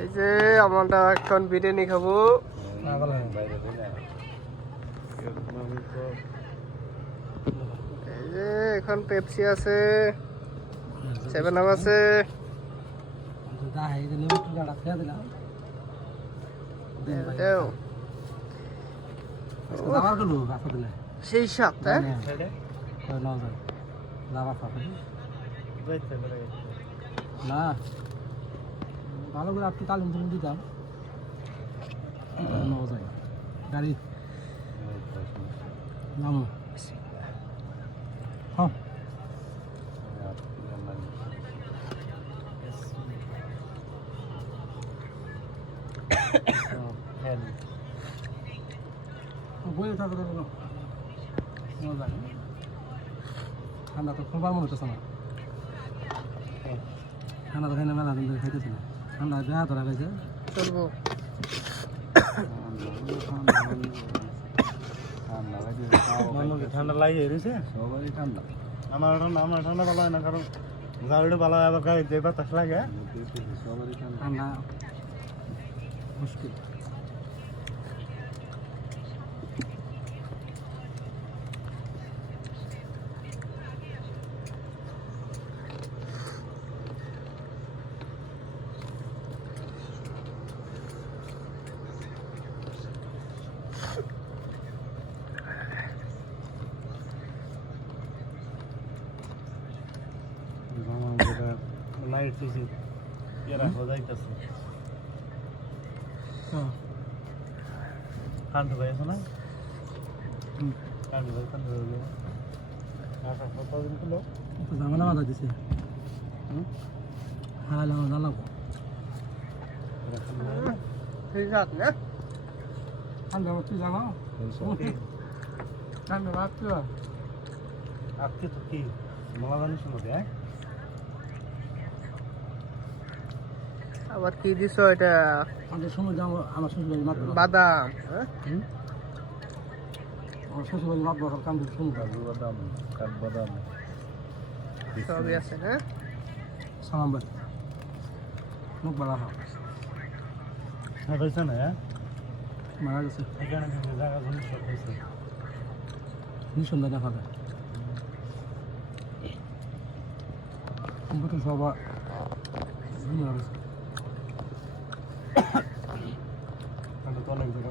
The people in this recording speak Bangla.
এই যে আমরা এখন বিরিয়ানি খাবো। এই যে এখন পেপসি আছে, 7 আপ আছে। সেই সাত না ভালো করে আপনি তালিম তুমি দিতাম নেওয়া যায় গাড়ি নামো হ্যাঁ বই থাকো নেওয়া যায় ঠান্ডা তো খুব মনে হতেছে না ঠান্ডা তো খাইলে মেলা দিন ধরে খাইতেছি না ঠান্ডা দেওয়া ধরা গেছে চলবো। ঠান্ডা লাগে রয়েছে সবারই ঠান্ডা আমার ঠান্ডা ভালো হয় না, কারণ গাড়িটা ভালো হয়, আবার গাড়িতে বাতাস লাগে। সবারই ঠান্ডা মুশকিল লাইট ফিজি এরা যাইতেছে কান্ড হয়েছে না, কান্ড হয়ে গেল। কতদিন কিলো জামানা মাথা দিছে হ্যাঁ জানাবো সেই সাত না ঠান্ডা তুই জানো ঠান্ডা ভাবছো আজকে তো কি মোলা জানিস লোকে, আবার কি দিছো এটা? আমাদের সময় আমার শ্বশুরবাড়ি মাত্র বাদাম। আমার শ্বশুরবাড়ি মাত্র কান্দি শুনবো বাদাম কাঠবাদাম সবই আছে না? সালাম ভাই মুখ বাড়া হয়েছে না, মারা গেছে এখানে জায়গা জমি সব হয়েছে। নিঃসন্দেহ দেখা যায় কম্পিউটার সবার মারা গেছে অনেক জায়গা